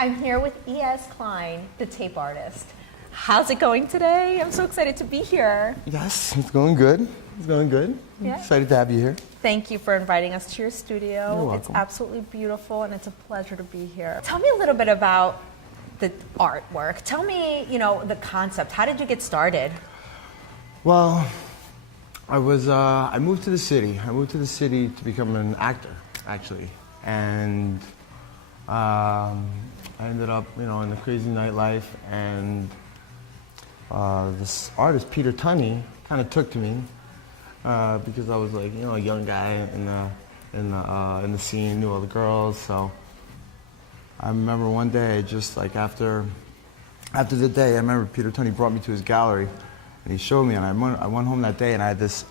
I'm here with Klein, the tape artist. How's it going today? I'm so excited to be here. Yes, it's going good. It's going good. Yeah. I'm excited to have you here. Thank you for inviting us to your studio. You're welcome. It's absolutely beautiful and it's a pleasure to be here. Tell me a little bit about the artwork. Tell me, the concept. How did you get started? Well, I moved to the city. I moved to the city to become an actor, actually. And I ended up, in the crazy nightlife, and this artist, Peter Tunney, kind of took to me because I was like, a young guy in the scene, knew all the girls. So I remember one day, just like after the day, I remember Peter Tunney brought me to his gallery, and he showed me. And I went home that day, and I had this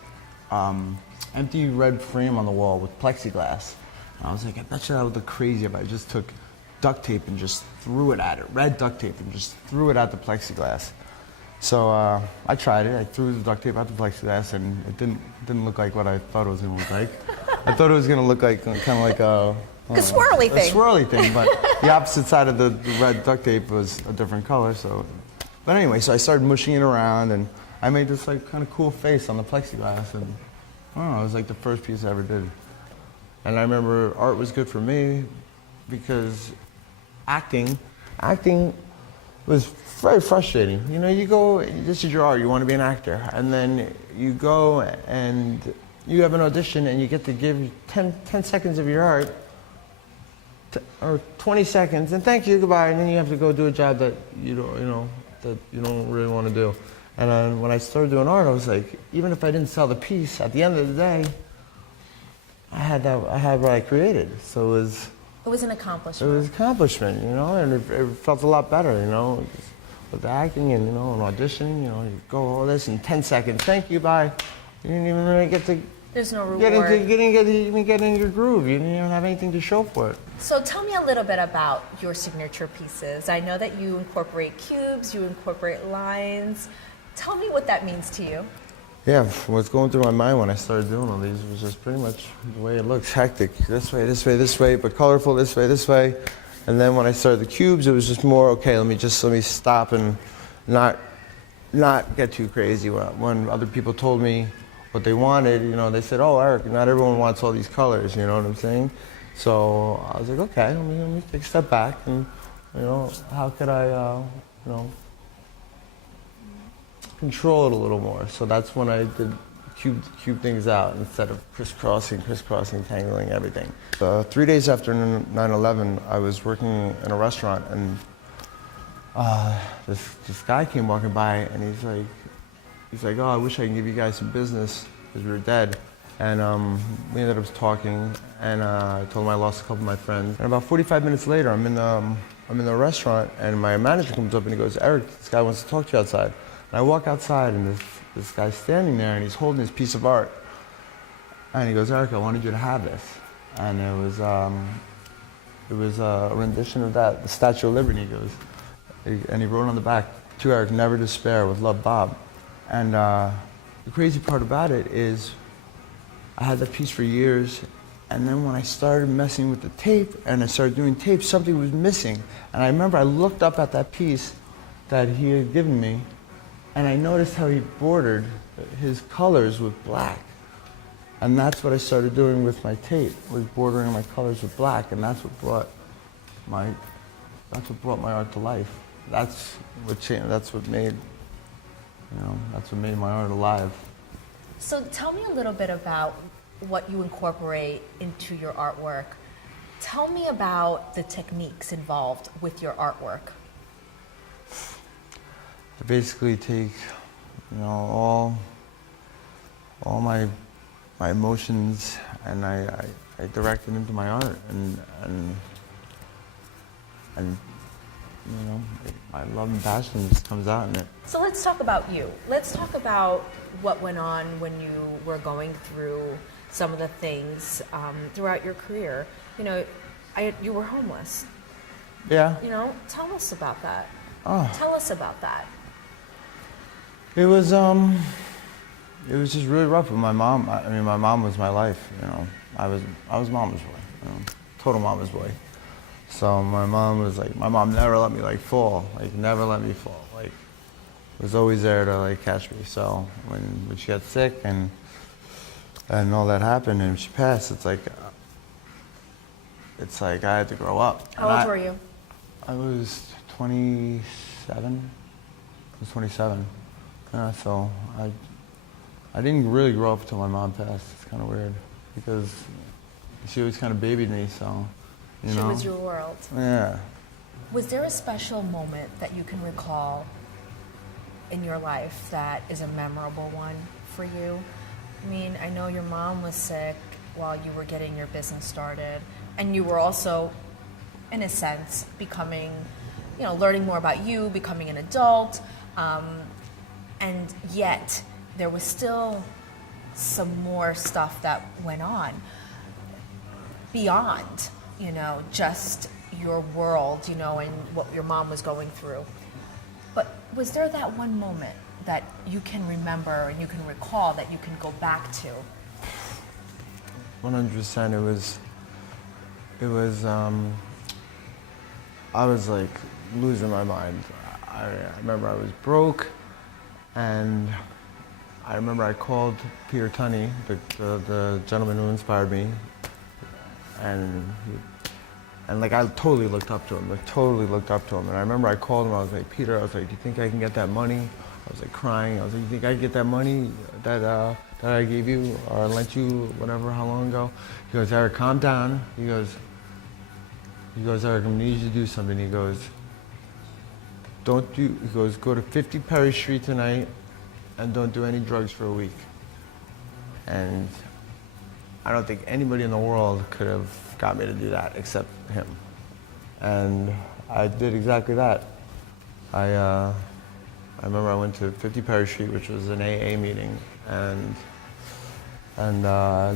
empty red frame on the wall with plexiglass. And I was like, I bet you that would look crazy if I just took duct tape and just threw it at it, red duct tape, and just threw it at the plexiglass. So I tried it. I threw the duct tape at the plexiglass, and it didn't look like what I thought it was going to look like. I thought it was going to look like kind of like a swirly thing. A swirly thing, but the opposite side of the red duct tape was a different color. But anyway, so I started mushing it around, and I made this like kind of cool face on the plexiglass, and I don't know, it was like the first piece I ever did. And I remember art was good for me because acting was very frustrating. You go, this is your art, you want to be an actor, and then you go and you have an audition and you get to give 10 seconds of your art, or 20 seconds, and thank you, goodbye, and then you have to go do a job that you don't really want to do. And when I started doing art, I was like, even if I didn't sell the piece, at the end of the day, I had what I created. So it was an accomplishment. It was an accomplishment, and it felt a lot better, with the acting and and auditioning, you go all this in 10 seconds. Thank you, bye. You didn't even really get to. There's no reward. You didn't even get into your groove. You didn't even have anything to show for it. So tell me a little bit about your signature pieces. I know that you incorporate cubes, you incorporate lines. Tell me what that means to you. Yeah, what's going through my mind when I started doing all these was just pretty much the way it looks, hectic. This way, this way, this way, but colorful this way, this way. And then when I started the cubes, it was just more, okay, let me stop and not get too crazy. When other people told me what they wanted, they said, oh, Eric, not everyone wants all these colors, you know what I'm saying? So I was like, okay, let me take a step back and, how could I, control it a little more. So that's when I did cube things out instead of crisscrossing, tangling everything. 3 days after 9/11, I was working in a restaurant, and this guy came walking by, and he's like, oh, I wish I could give you guys some business because we were dead. And we ended up talking, and I told him I lost a couple of my friends. And about 45 minutes later, I'm in the restaurant, and my manager comes up and he goes, Eric, this guy wants to talk to you outside. And I walk outside, and this guy's standing there, and he's holding his piece of art. And he goes, Eric, I wanted you to have this. And it was a rendition of that, the Statue of Liberty. He goes, and he wrote on the back, to Eric, never despair, with love, Bob. And the crazy part about it is, I had that piece for years, and then when I started messing with the tape, and I started doing tape, something was missing. And I remember I looked up at that piece that he had given me, and I noticed how he bordered his colors with black. And that's what I started doing with my tape, was bordering my colors with black, and that's what brought my art to life. That's what made my art alive. So tell me a little bit about what you incorporate into your artwork. Tell me about the techniques involved with your artwork. I basically take, all my emotions, and I direct it into my art, and my love and passion just comes out in it. So let's talk about you. Let's talk about what went on when you were going through some of the things throughout your career. You were homeless. Yeah. Tell us about that. Oh. Tell us about that. It was just really rough with my mom. My mom was my life. I was mama's boy. Total mama's boy. So my mom was like, my mom never let me like fall, like never let me fall, like was always there to like catch me. So when she got sick and all that happened and she passed, it's like I had to grow up. How old were you? I was 27. I was 27. So I didn't really grow up until my mom passed. It's kind of weird because she always kind of babied me. So you know. She was your world. Yeah. Was there a special moment that you can recall in your life that is a memorable one for you? I mean, I know your mom was sick while you were getting your business started, and you were also, in a sense, becoming, learning more about you, becoming an adult, and yet there was still some more stuff that went on beyond, just your world, and what your mom was going through. But was there that one moment that you can remember and you can recall that you can go back to? 100%. I was like losing my mind. I remember I was broke, and I remember I called Peter Tunney, the gentleman who inspired me, and like I totally looked up to him, And I remember I called him, I was like, Peter, I was like, do you think I can get that money? I was like crying. I was like, you think I can get that money that I gave you or lent you whatever, how long ago? He goes, Eric, calm down. He goes, Eric, I'm gonna need you to do something. He goes, go to 50 Perry Street tonight and don't do any drugs for a week. And I don't think anybody in the world could have got me to do that except him. And I did exactly that. I remember I went to 50 Perry Street, which was an AA meeting, and I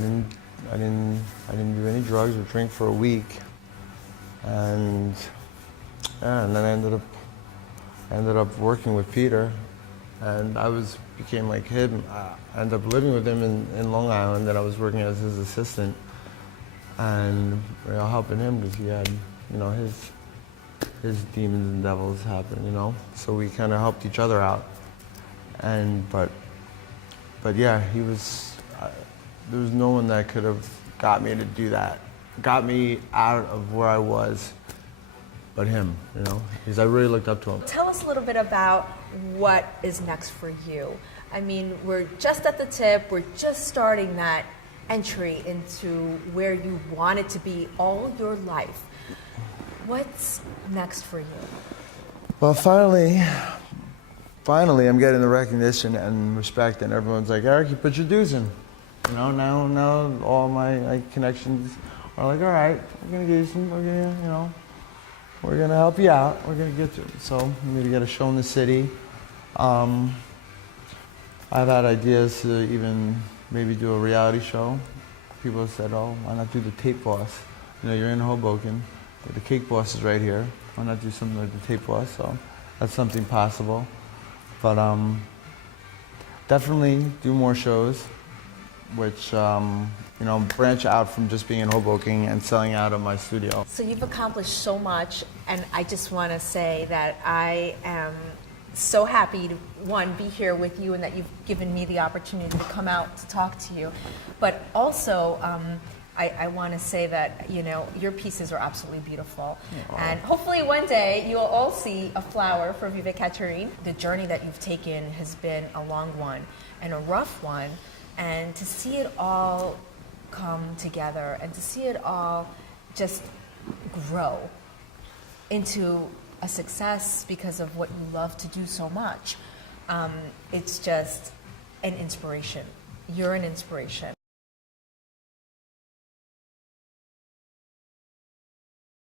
didn't do any drugs or drink for a week, and then I ended up working with Peter, and became like him. I ended up living with him in Long Island, and I was working as his assistant, and helping him because he had his demons and devils happen, So we kind of helped each other out, and but yeah, there was no one that could have got me to do that, got me out of where I was, but him, because I really looked up to him. Tell us a little bit about what is next for you. I mean, we're just at the tip, we're just starting that entry into where you wanted to be all your life. What's next for you? Well, finally, I'm getting the recognition and respect, and everyone's like, Eric, you put your dues in. Now all my connections are like, all right, we're gonna give you some, we're gonna help you out. We're gonna get you. So I'm gonna get a show in the city. I've had ideas to even maybe do a reality show. People have said, oh, why not do the Tape Boss? You're in Hoboken. The Cake Boss is right here. Why not do something like the Tape Boss? So that's something possible. But definitely do more shows, which branch out from just being in Hoboken and selling out of my studio. So you've accomplished so much, and I just want to say that I am so happy to, one, be here with you and that you've given me the opportunity to come out to talk to you. But also, I want to say that, your pieces are absolutely beautiful. Aww. And hopefully one day you will all see a flower for VIVE Katerin. The journey that you've taken has been a long one and a rough one. And to see it all come together and to see it all just grow into a success because of what you love to do so much, it's just an inspiration. You're an inspiration.